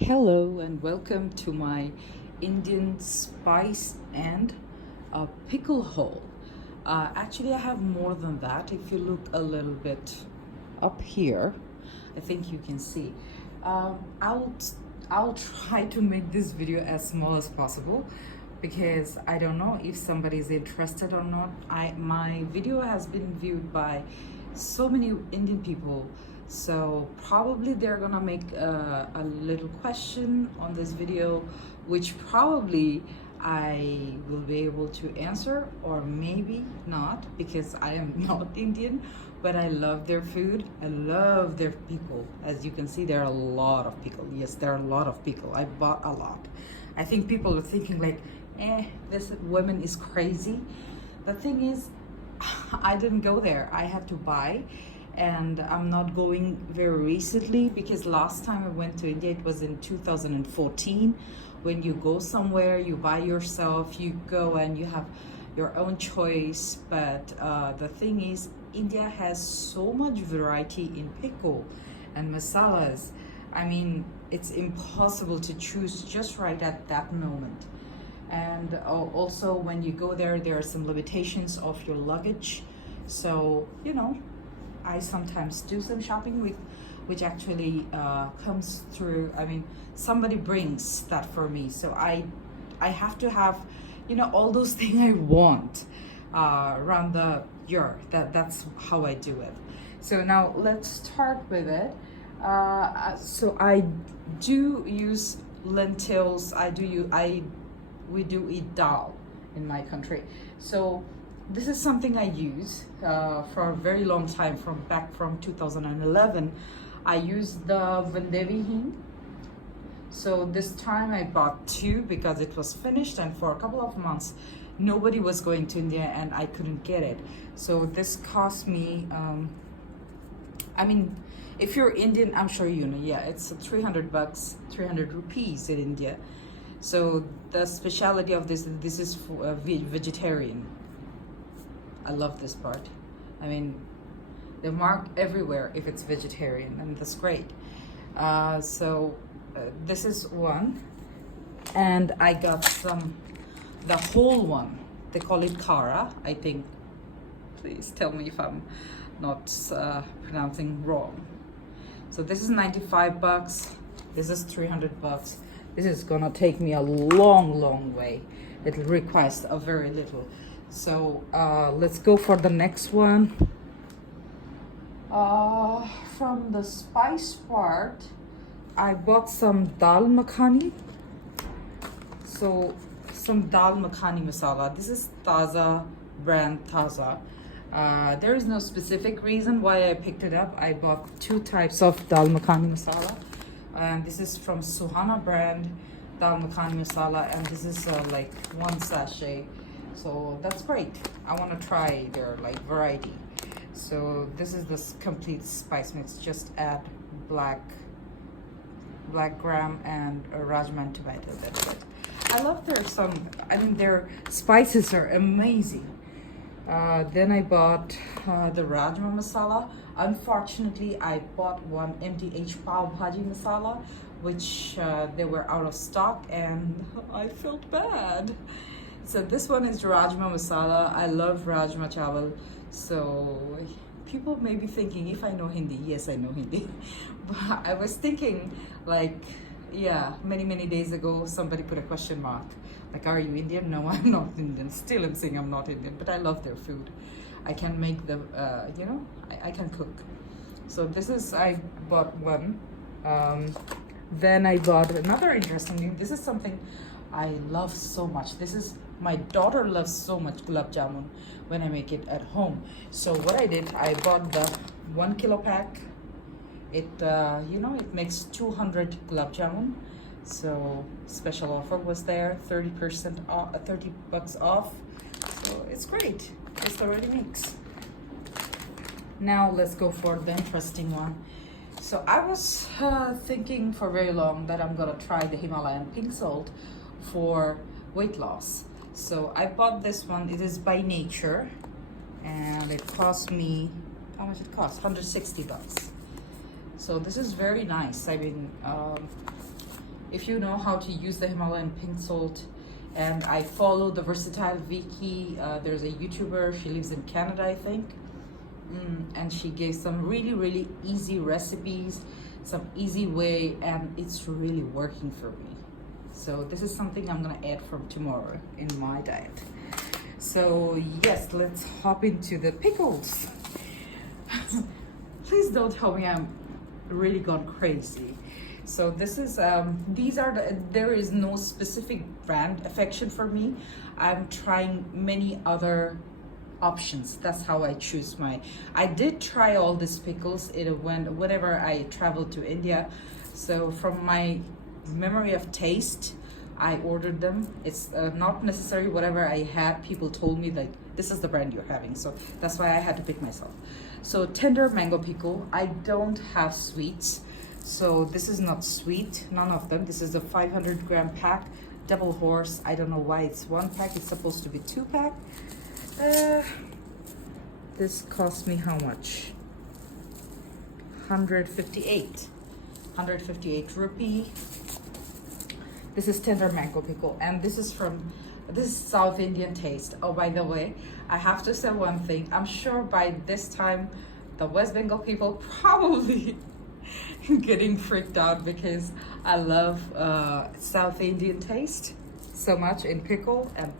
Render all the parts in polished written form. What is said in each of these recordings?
Hello and welcome to my Indian spice and pickle haul. Actually, I have more than that. If you look a little bit up here, I think you can see. Um, I'll I'll try to make this video as small as possible because I don't know if somebody is interested or not. My video has been viewed by so many Indian people, so probably they're gonna make a little question on this video, which probably I will be able to answer or maybe not because I am not Indian, but I love their food. I love their pickle. As you can see, there are a lot of pickle. Yes, there are a lot of pickle. I bought a lot. I think people are thinking like, this woman is crazy. The thing is, I didn't go there. I had to buy, and I'm not going very recently because last time I went to India, it was in 2014. When you go somewhere, you buy yourself, you go and you have your own choice. But the thing is, India has so much variety in pickle and masalas. I mean, it's impossible to choose just right at that moment. And also when you go there, there are some limitations of your luggage. So, you know, I sometimes do some shopping with, which actually comes through. I mean, somebody brings that for me. So I have to have, you know, all those things I want around the year. That's how I do it. So now let's start with it. So I do use lentils. We do eat dal in my country. So this is something I use for a very long time, from 2011. I used the Vandevi Hing. So this time I bought two because it was finished, and for a couple of months nobody was going to India and I couldn't get it. So this cost me, I mean, if you're Indian, I'm sure you know, yeah, it's 300 bucks, 300 rupees in India. So the specialty of this is for vegetarian. I love this part. I mean, they mark everywhere if it's vegetarian, and that's great. This is one, and I got the whole one. They call it Khada, I think. Please tell me if I'm not pronouncing wrong. So this is 95 bucks. This is 300 bucks. This is gonna take me a long way. It requires a very little. So let's go for the next one. From the spice part, I bought some dal makhani. So some dal makhani masala. This is Taaza brand Taaza. There is no specific reason why I picked it up. I bought two types of dal makhani masala, and this is from Suhana brand dal makhani masala, and this is like one sachet. So that's great. I want to try their like variety. So this is this complete spice mix. Just add black gram and Rajma and tomato. That's it. I love their spices are amazing. Then I bought the Rajma masala. Unfortunately, I bought one MTH pav bhaji masala, which they were out of stock, and I felt bad. So this one is Rajma masala. I love Rajma chawal. So people may be thinking if I know Hindi. Yes, I know Hindi. But I was thinking like, yeah, many days ago, somebody put a question mark. Like, are you Indian? No, I'm not Indian. Still I'm saying I'm not Indian, but I love their food. I can make the, you know, I can cook. So this is, I bought one. Then I bought another interesting thing. This is something I love so much. This is, my daughter loves so much Gulab Jamun when I make it at home. So what I did, I bought the 1 kilo pack. It, you know, it makes 200 Gulab Jamun. So special offer was there, 30% off, 30 bucks off. So it's great. It's already mixed. Now let's go for the interesting one. So I was thinking for very long that I'm gonna try the Himalayan pink salt for weight loss. So I bought this one. It is by Nature, and it cost me, how much it cost? 160 bucks. So this is very nice. I mean, if you know how to use the Himalayan pink salt. And I follow the versatile Vicky. There's a YouTuber, she lives in Canada, I think. And she gave some really easy recipes, some easy way, and it's really working for me. So this is something I'm gonna add from tomorrow in my diet. So yes, let's hop into the pickles. Please don't tell me I'm really gone crazy. So this is these are there is no specific brand affection for me. I'm trying many other options. That's how I choose I did try all these pickles whenever I traveled to India. So from my memory of taste, I ordered them. It's not necessary whatever I had, people told me like this is the brand you're having, so that's why I had to pick myself. So tender mango pickle. I don't have sweets, so this is not sweet, none of them. This is a 500-gram pack, double horse. I don't know why it's one pack, it's supposed to be 2-pack. This cost me how much? 158 rupee. This is tender mango pickle, and this is South Indian taste. Oh, by the way, I have to say one thing. I'm sure by this time the West Bengal people probably getting freaked out because I love South Indian taste so much in pickle, and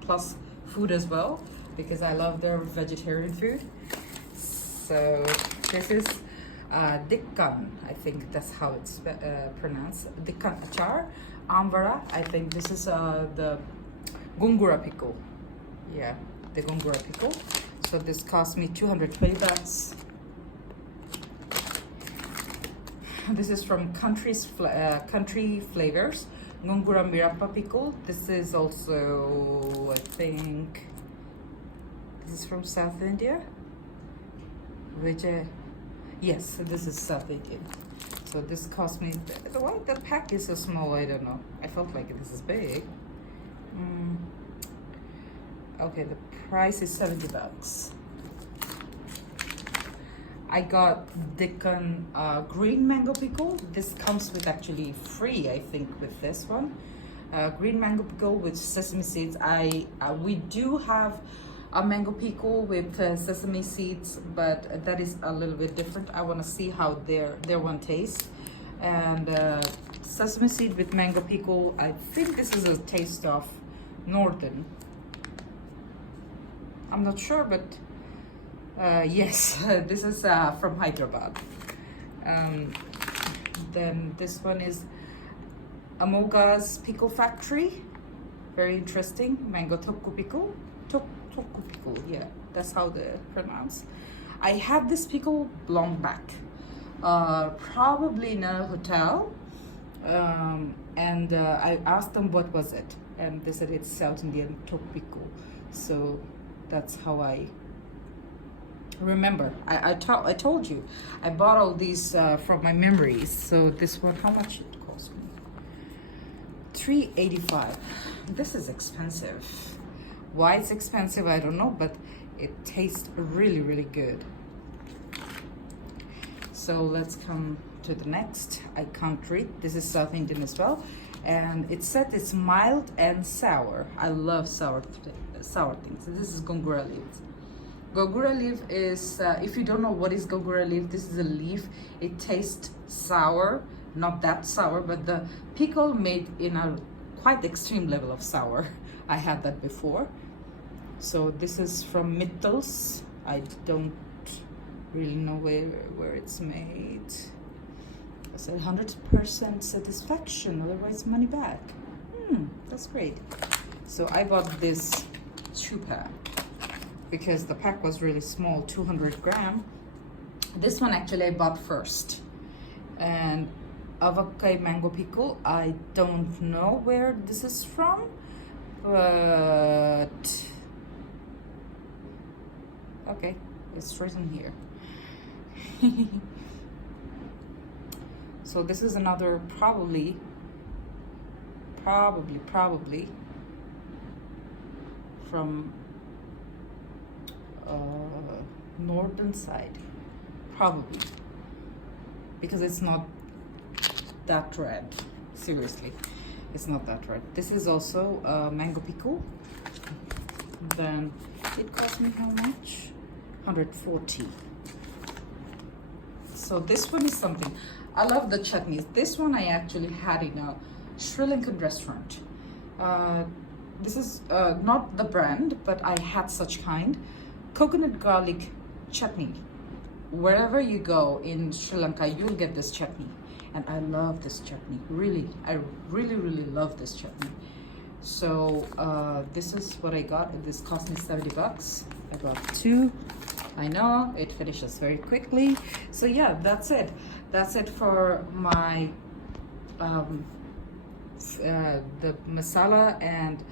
plus food as well, because I love their vegetarian food. So this is Deccan, I think that's how it's pronounced. Deccan ACHAR. Ambada, I think this is the Gongura pickle. Yeah, the Gongura pickle. So this cost me 220 bucks. This is from Country Flavours. Gongura Mirapa pickle. This is also, I think, this is from South India. VIJAY. Yes, this is South Indian. So this cost me, why the pack is so small, I don't know. I felt like this is big. Okay, the price is 70 bucks. I got Deccan green mango pickle. This comes with actually free, I think, with this one. Green mango pickle with sesame seeds. We do have a mango pickle with sesame seeds, but that is a little bit different. I want to see how their one tastes. And sesame seed with mango pickle, I think this is a taste of northern. I'm not sure, but yes, this is from Hyderabad. Then this one is Amoga's Pickle Factory. Very interesting. Mango Thokku pickle. Thokku pickle, yeah, that's how they pronounce. I had this pickle long back, probably in a hotel, and I asked them what was it, and they said it's South Indian Thokku pickle. So that's how I remember. I told you I bought all these from my memories. So this one, how much it cost me? $3.85. This is expensive. Why it's expensive, I don't know, but it tastes really good. So let's come to the next. I can't read. This is South Indian as well, and it said it's mild and sour. I love sour things. This is Gongura leaf. Gongura leaf is, if you don't know what is Gongura leaf, this is a leaf. It tastes sour, not that sour, but the pickle made in a quite extreme level of sour. I had that before. So this is from Mittals. I don't really know where it's made. I said 100% satisfaction, otherwise money back. That's great. So I bought this 2-pack because the pack was really small, 200 gram. This one actually I bought first. And Avakkai mango pickle, I don't know where this is from, but okay, it's written here. So this is another probably from northern side, probably, because it's not that red. seriously, it's not that right. This is also mango pickle. Then it cost me how much? 140. So this one is something. I love the chutneys. This one I actually had in a Sri Lankan restaurant. This is not the brand, but I had such kind. Coconut garlic chutney. Wherever you go in Sri Lanka, you'll get this chutney. And I love this chutney. Really, I really, really love this chutney. So this is what I got. This cost me 70 bucks. I got 2. I know it finishes very quickly. So yeah, that's it. That's it for my the masala and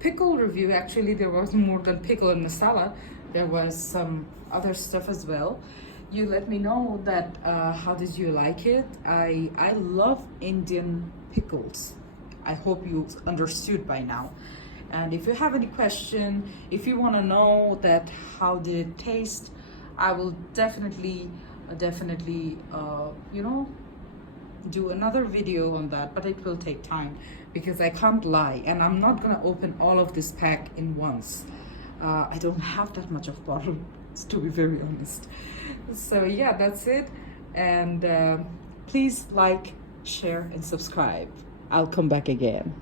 pickle review. Actually, there was more than pickle and masala. There was some other stuff as well. You let me know that how did you like it. I love Indian pickles. I hope you understood by now. And if you have any question, if you want to know that how did it taste, I will definitely you know, do another video on that, but it will take time because I can't lie, and I'm not gonna open all of this pack in once. I don't have that much of bottle, to be very honest. So yeah, that's it. And please like, share and subscribe. I'll come back again.